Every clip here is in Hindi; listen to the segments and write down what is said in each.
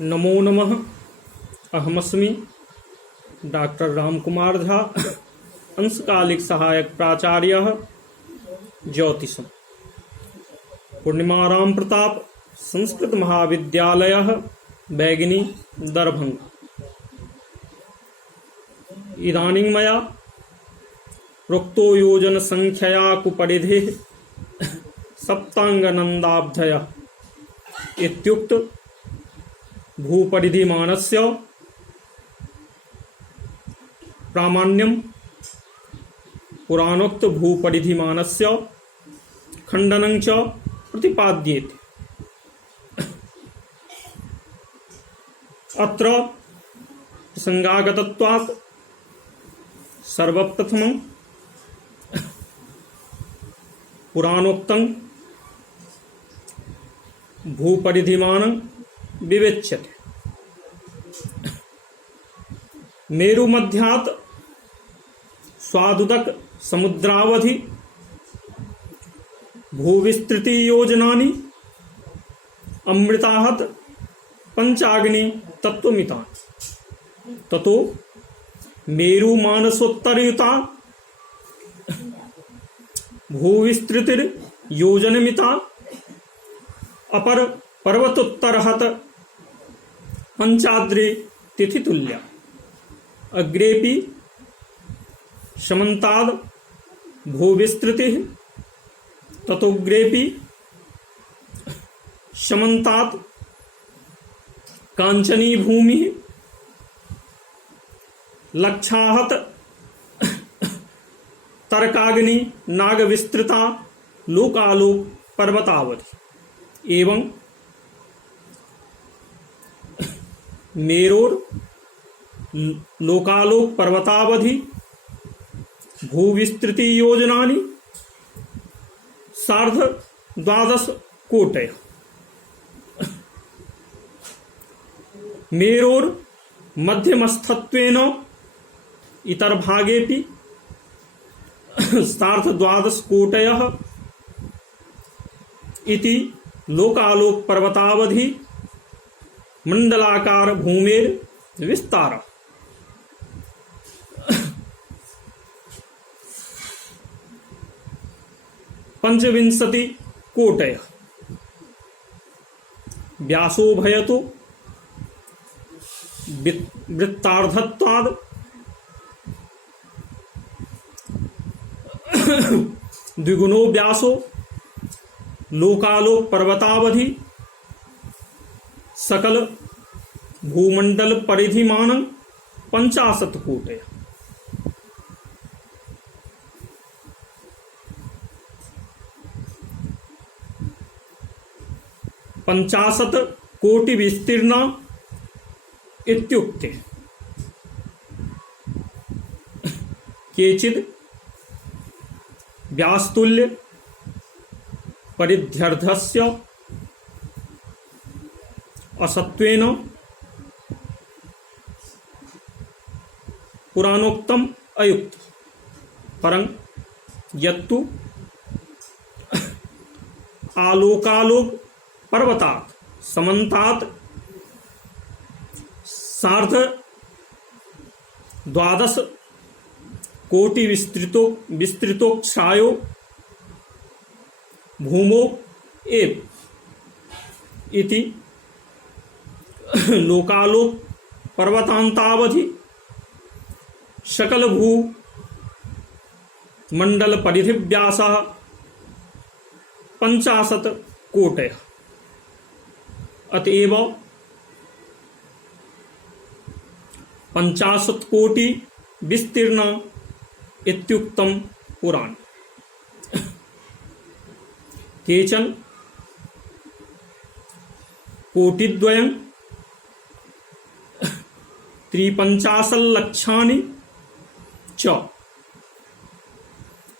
नमो नमः। अहमस्मि डॉक्टर रामकुमार झा, अंशकालिक सहायक प्राचार्यः ज्योतिषम्, पूर्णिमाराम प्रताप संस्कृत महाविद्यालयः, बैगिनी, दरभंगा। इदानीं मया प्रोक्तो योजन संख्यया कुपरिधेः सप्तांगनन्दाब्धयः इत्युक्त भूपरिधिमानस्य प्रामाण्यं पुराणोक्त भूपरिधिमानस्य खण्डनं च प्रतिपाद्येते। अत्र प्रसंगागतत्वात् सर्वप्रथमं पुराणोक्तं भूपरिधिमानं विवेच्यते। मेरुमध्यात् स्वादुदक समुद्रावधि भूविस्तृति योजनानि अमृताहत पंचाग्नि तत्वमितानि ततो मेरुमानसोत्तरयुता भूविस्तृतिर योजनमिता अपर पर्वतोत्तरहत पंचाद्रि तिथितुल्या अग्रेपि समन्ताद् भूविस्तृतिः ततोग्रेपि समन्तात् कांचनी भूमिः लक्षाहत तरकाग्नि नागविस्तृता लोकालोक पर्वतावधि एवं मेरोर लोकालोक पर्वतावधि भूविस्तृति योजनानि सार्ध 12 कोटय। मेरोर मध्यमस्थत्वेन इतर भागेपि सार्ध 12 कोटयः इति लोकालोक पर्वतावधि मंडलाकार भूमेर विस्तार। पंचविंशति कोटय व्यासो भयतु वृत्तार्धत्वाद् द्विगुणो व्यासो लोकालोक पर्वतावधि सकल भूमंडल परिधिमानं 50 कोटय। पंचाशत कोटि विस्तीर्ण इत्युक्ते केचिद् व्यास्तुल्य परिध्यर्थस्य असत्वेन पुराणोक्तम अयुक्त परं यत्तु आलोकालोक पर्वतात् समन्तात् सार्ध 12 कोटि विस्तृतोक्षायो भूमो एव इति लोकालोक पर्वतांतावधि सकल भू मंडल परिधि व्यासः 50 कोटय। अतएव 50 कोटि विस्तीर्ण इत्युक्तं पुराण। केचन कोटिद्वयं 53 लक्षानि च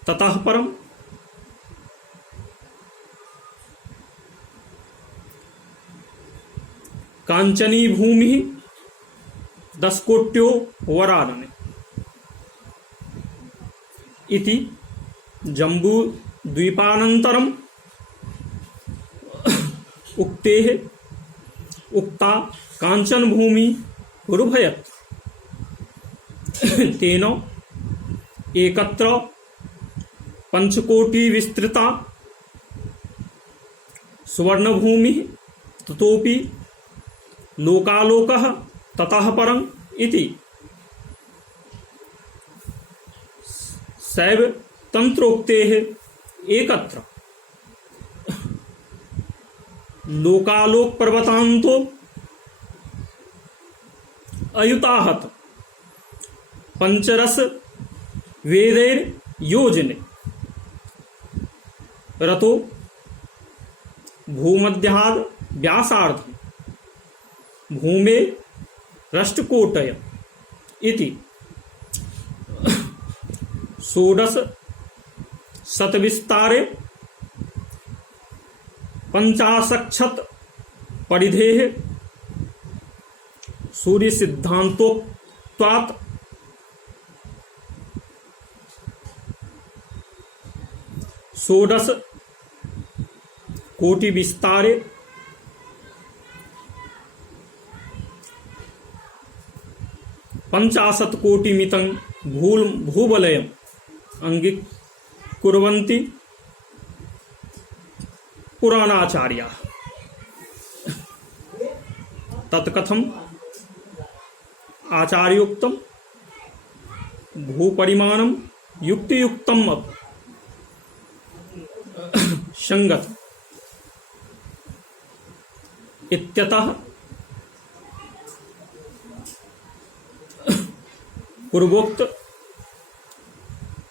ततः परं कांचनी भूमि 10 कोट्यो वरानने इति जम्बू द्वीपानन्तरम् उक्तेः उक्ता कांचन भूमि उर्भयत् तेन एकत्र पंचकोटि विस्तृता सुवर्ण भूमि ततोपि लोकालोकः ततः परं इति शैव तंत्रोक्तेः एकत्र लोकालोक पर्वतांतो अयुताहत पंचरस वेदैर योजने रतो भूमध्याद व्यासार्ध भूमे रष्टकोटय इति षोडश शतविस्तारे पंचाशक्षत परिधेः सूर्य सिद्धांतोक्त्वात् षोडश कोटि विस्तारे पंचाशत कोटि मितं भूवलयम् अंगीकुर्वन्ति पुराणाचार्याः। तत्कथम् आचार्योक्तम् भूपरिमाणं युक्तियुक्तम् संगत इत्यतः पूर्वोक्त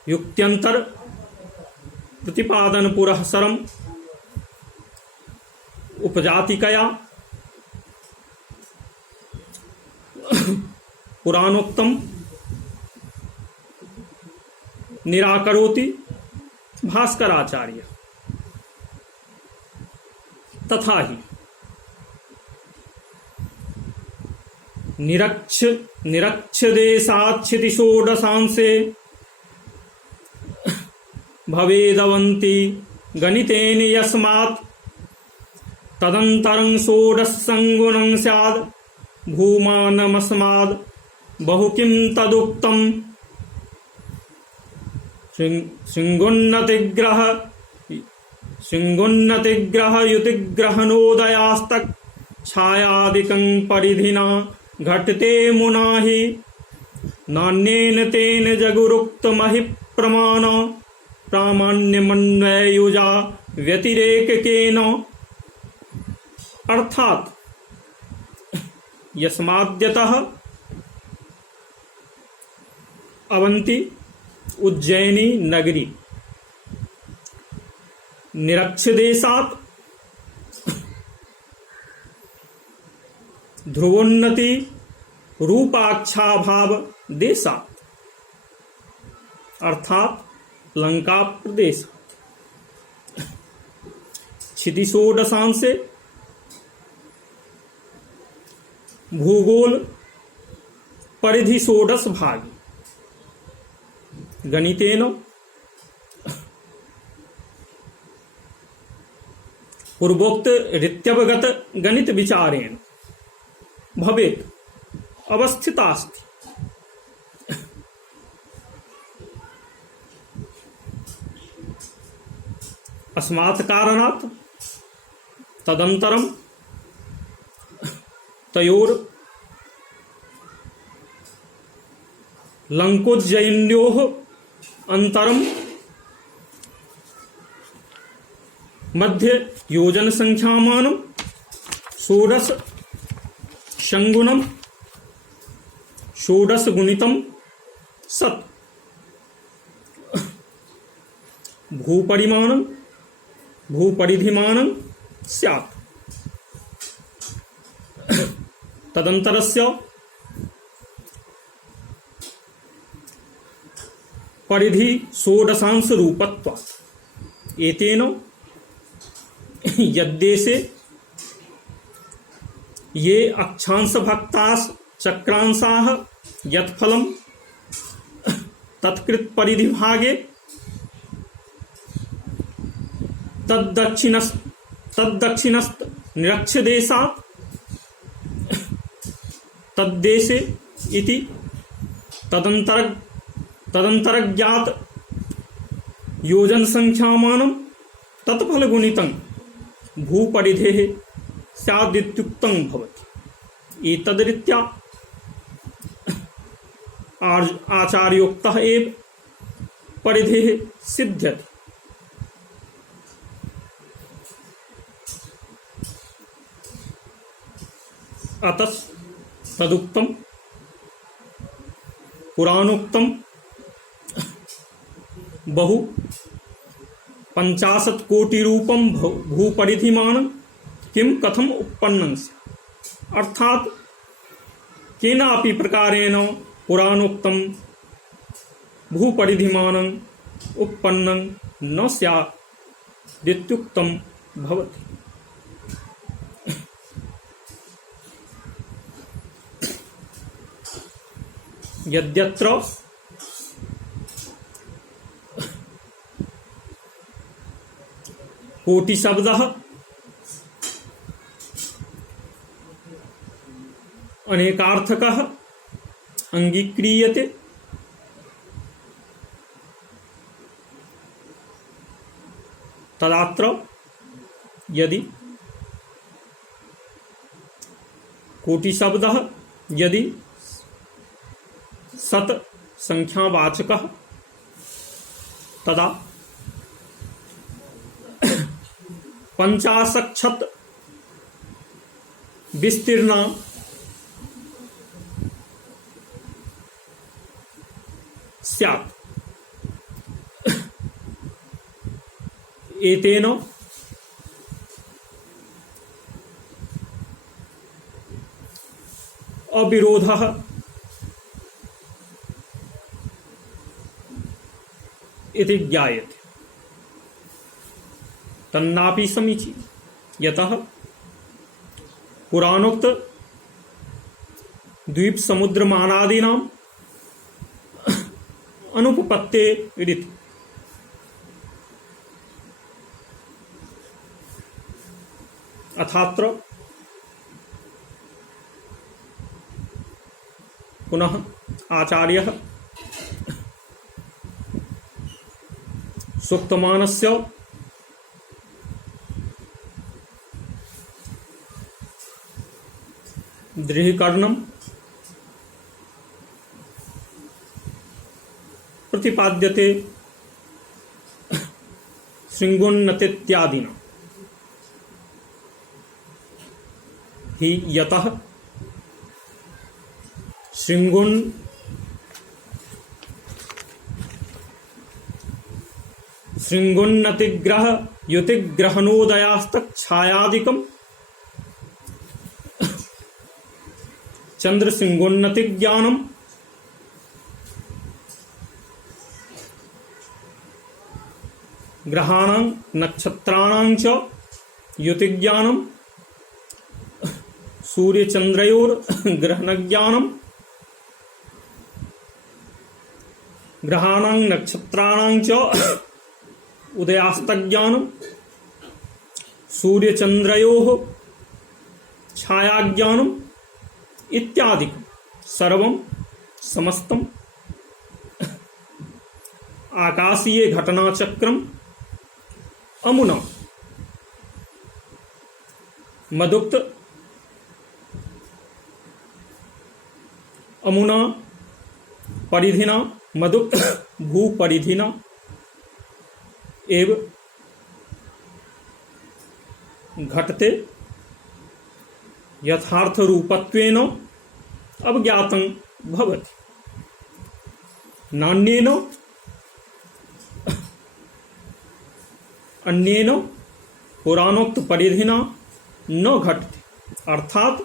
युक्त्यंतर प्रतिपादन पुरःसरम् उपजातिकया पुराणोक्तम निराकरोति भास्कराचार्य। तथा ही निरक्ष देशाच्छिति षोडशांशे भवेदवन्ति गणितेन यस्मात् तदन्तरं षोडशसंगुणं स्याद् भूमानमस्माद् बहु किं तदुक्तम् शृङ्गोन्नतिग्रह युतिग्रहणोदयास्तक् छायादिकं परिधिना घटते मुना हि नान्येन तेन जगुरुक्तमहि प्रमाण प्रामाण्यमन्वयुजा व्यतिरेकेन। अर्थात यस्माद्यतः अवंती उज्जैनी नगरी निरक्ष देशात् ध्रुवोन्नति रूपाक्षाभाव देशात् अर्थात लंका प्रदेश क्षिति षोडशांशे भूगोल परिधि षोडश भागी गणितेन पूर्वोक्त रीत्यवगत गणित विचारेण भवेत् अवस्थितास्ति। अस्मात् कारणात् तदन्तरं तयोर लंकोज्जयिन्योः अंतरम मध्य योजन संख्यामानं षोडश संगुणं षोडश गुणितं सत् भूपरिमाणं भूपरिधिमानं स्यात्। तदंतरस्य परिधि षोडशांश रूपत्वात् एतेन यद्देशे ये अक्षांश भक्तास चक्रांशाः यत्फलं तत्कृत परिधि भागे तद्दक्षिणस्त निरक्ष देशात् तद्देशे इति तदंतरज्ञात योजन संख्यामानं तत्फलगुणितं भूपरिधेः स्यादित्युक्तं भवति। एतद्रीत्या आचार्योक्तः एव परिधेः सिद्ध्यति। अतः तदुक्तं पुराणोक्तं बहु 50 कोटि रूपम भूपरिधिमानं किं कथम उत्पन्नं स्यात्। अर्थात केनापि प्रकारेण पुराणोक्तं भूपरिधिमानं उत्पन्नं न स्यात् इत्युक्तं भवति। यद्यत्र कोटिशब्दः अनेकार्थकः अंगीक्रियते तदात्र यदि कोटिशब्दः यदि सत संख्यावाचकः तदा 50 विस्तीर्णा स्यात्। एतेन अविरोधः इति ज्ञायते। तन्नापि समीचीनं यतः पुराणोक्त द्वीप समुद्रमानादीनाम् अनुपपत्ते रीति अथात्र पुनः आचार्यः सूक्तमानस्य दृढीकरणं प्रतिपाद्यते शृंगोन्नतीत्यादिना हि यतः शृंगोन्नतिग्रह युतिग्रहणोदयास्तच्छायादिकं चंद्रशृंगोन्नति ज्ञानम ग्रहाणां नक्षत्राणां च युतिज्ञानम सूर्यचंद्रयोर ग्रहणज्ञानम ग्रहाणां नक्षत्राणां च उदयास्तज्ञानम सूर्यचंद्रयोः छायाज्ञानम इत्यादि सर्वं समस्तम आकाशीय घटनाचक्रम अमुना मदुक्त अमुना परिधिना मदुक्त भूपरिधिना एव घटते यथार्थ रूपत्वेन अवज्ञातं भवति। नान्येन अन्येन पुराणोक्त परिधिना न घटते। अर्थात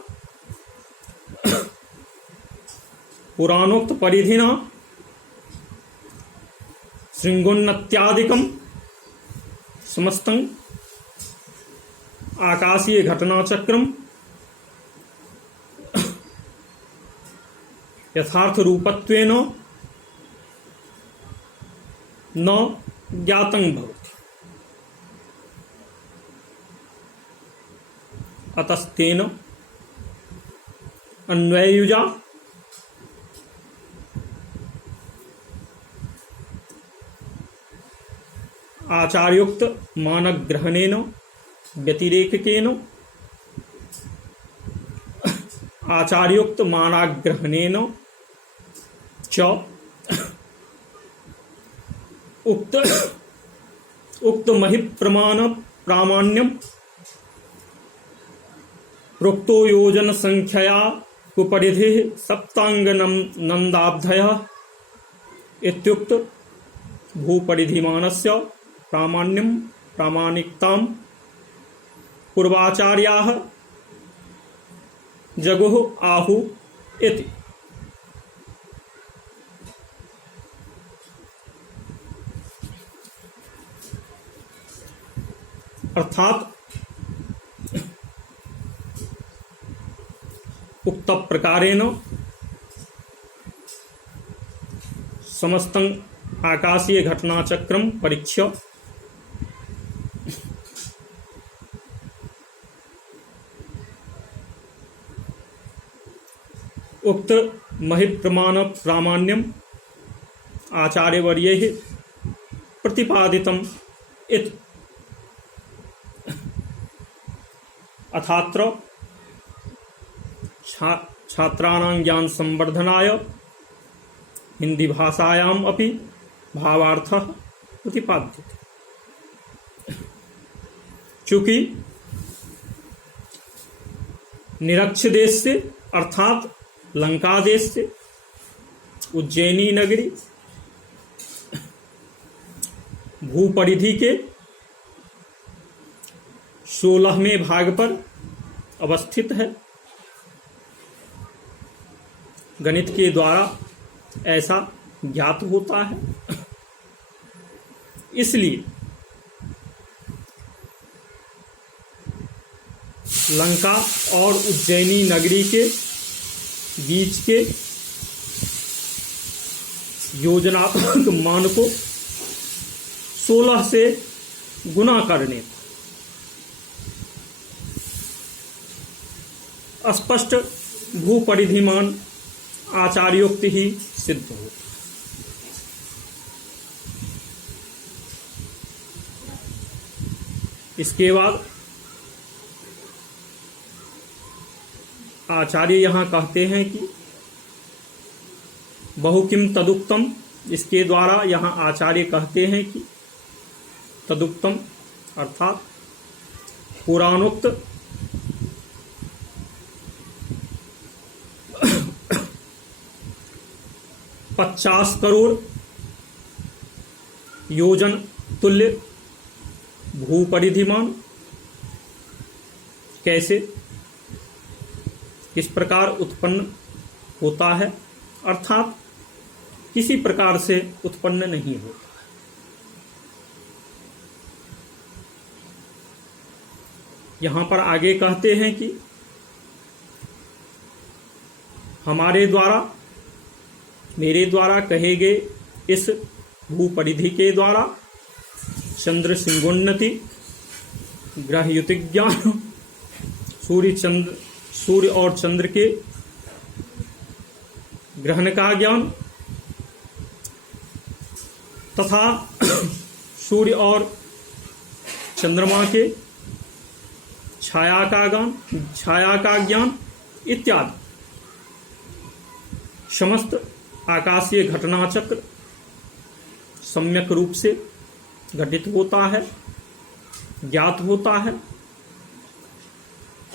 पुराणोक्त परिधिना शृंगोन्नत्यादिकं समस्तं आकाशीय घटनाचक्रम यथार्थ रूपत्वेन न ज्ञातं भवति। अतस्तेन अन्वयुजा आचार्योक्त मानक ग्रहणेन व्यतिरेकेन आचार्योक्त मानाग्रहणेन च उक्त महि प्रमाण प्रामाण्यम प्रोक्तो योजन संख्यया कुपरिधि सप्तांग नंदाब्धयः इत्युक्त भूपरिधिमानस्य प्रामाण्यम प्रामाणिकतां पूर्वाचार्याः जगुः आहु इति। अर्थात उक्त प्रकारेण समस्तं आकाशीय घटनाचक्रम परीक्ष्य उक्त महिप्रमाण प्रामाण्यम आचार्यवर्यैः प्रतिपादितम् इति। अथात्र छात्राणां ज्ञान संवर्धनाय हिंदी भाषायाम् अपि भावार्थः प्रतिपाद्यते। चूँकि निरक्ष देश से अर्थात लंका देश से उज्जैनी नगरी भूपरिधि के 16वें भाग पर अवस्थित है। गणित के द्वारा ऐसा ज्ञात होता है। इसलिए लंका और उज्जैनी नगरी के बीच के योजनात्मक मान को 16 से गुना करने स्पष्ट भूपरिधिमान आचार्योक्त ही सिद्ध हो। इसके बाद आचार्य यहाँ कहते हैं कि बहुकिम तदुक्तम। इसके द्वारा यहाँ आचार्य कहते हैं कि तदुक्तम अर्थात पुराणोक्त 50 करोड़ योजन तुल्य भूपरिधिमान कैसे किस प्रकार उत्पन्न होता है, अर्थात किसी प्रकार से उत्पन्न नहीं होता। यहां पर आगे कहते हैं कि मेरे द्वारा कहे गए इस भूपरिधि के द्वारा चंद्र सिंगोन्नति, ग्रह युति ज्ञान, सूर्य और चंद्र के ग्रहण का ज्ञान तथा सूर्य और चंद्रमा के छाया का ज्ञान इत्यादि समस्त आकाशीय घटना चक्र सम्यक रूप से घटित होता है, ज्ञात होता है।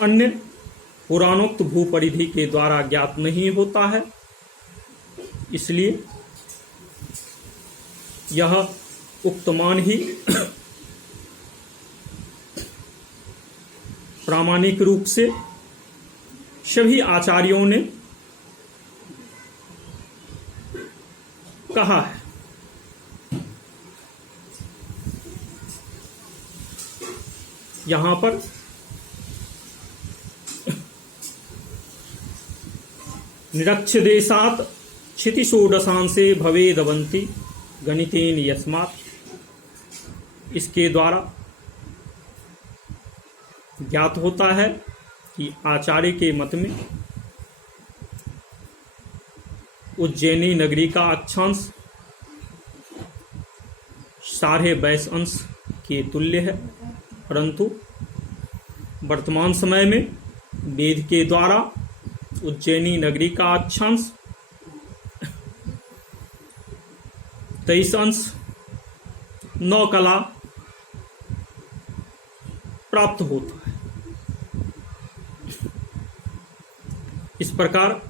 अन्य पुराणोक्त भूपरिधि के द्वारा ज्ञात नहीं होता है। इसलिए यह उक्तमान ही प्रामाणिक रूप से सभी आचार्यों ने कहा है। यहां पर निरक्ष देशात क्षितिषोडशांशे भवेदवंती गणितेन यस्मात्। इसके द्वारा ज्ञात होता है कि आचार्य के मत में उज्जैनी नगरी का अक्षांश 22.5 अंश के तुल्य है, परंतु वर्तमान समय में वेद के द्वारा उज्जैनी नगरी का अक्षांश 23 अंश 9 कला प्राप्त होता है। इस प्रकार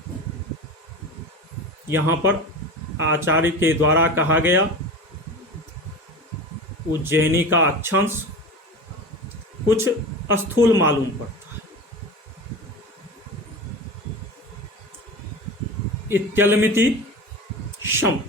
यहाँ पर आचार्य के द्वारा कहा गया उज्जैनी का अक्षांश कुछ स्थूल मालूम पड़ता है। इत्यलमिति शम